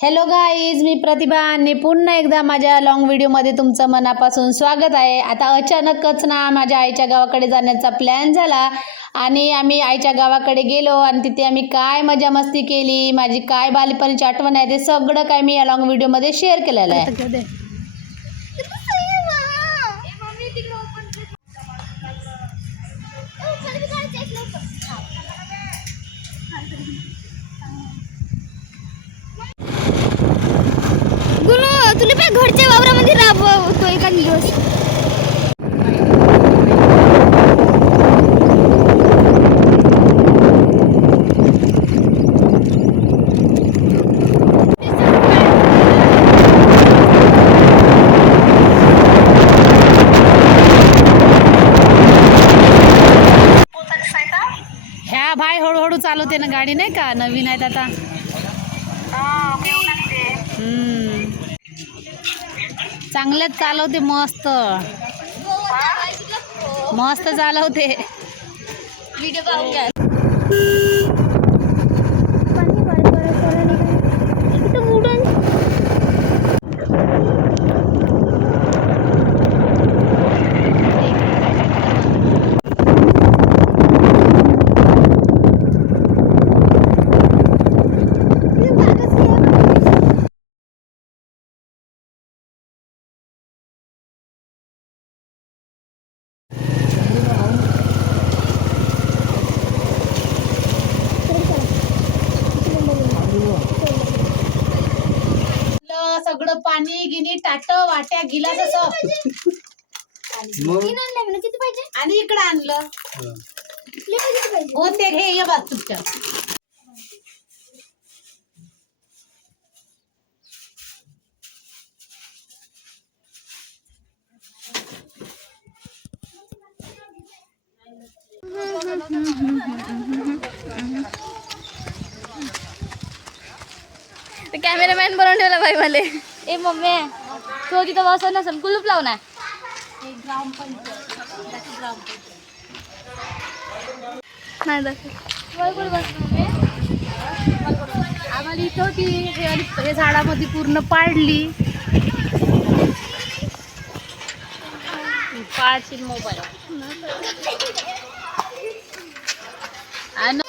Hello guys, मी प्रतिभा आणि पुन्हा एकदा माझ्या लॉंग व्हिडिओमध्ये तुमचं मनापासून स्वागत आहे। आता अचानकच ना माझ्या आईच्या गावाकडे जाण्याचा प्लॅन झाला आणि आम्ही आईच्या गावाकडे गेलो आणि तिथे आम्ही काय मजा मस्ती केली, माझी काय बालपणीची आठवण आहे ते सगळं काय मी या लॉंग व्हिडिओमध्ये शेअर केलेलं आहे। तुला पण घरच्या वावरामध्ये राबवतोय का दिवस? ह्या भाई हळूहळू चालवते ना गाडी, नाही का? नवीन आहेत आता। चांगलेच चालवते, मस्त मस्त चालवते। व्हिडिओ पाहून घ्या। सगळं पाणी गिनी टाट वाट्या गिलास असं आणि इकडे आणलं होते हे या बात तुमच्या। कॅमेरामॅन बनवून ठेवला बाई मला। ए मम्मी, तो तिथं बसत नसेल, कुलूप लाव ना। नाही आम्हाला इथं होती हे झाडामध्ये पूर्ण पाडली। पाडशील मोबाईल आणि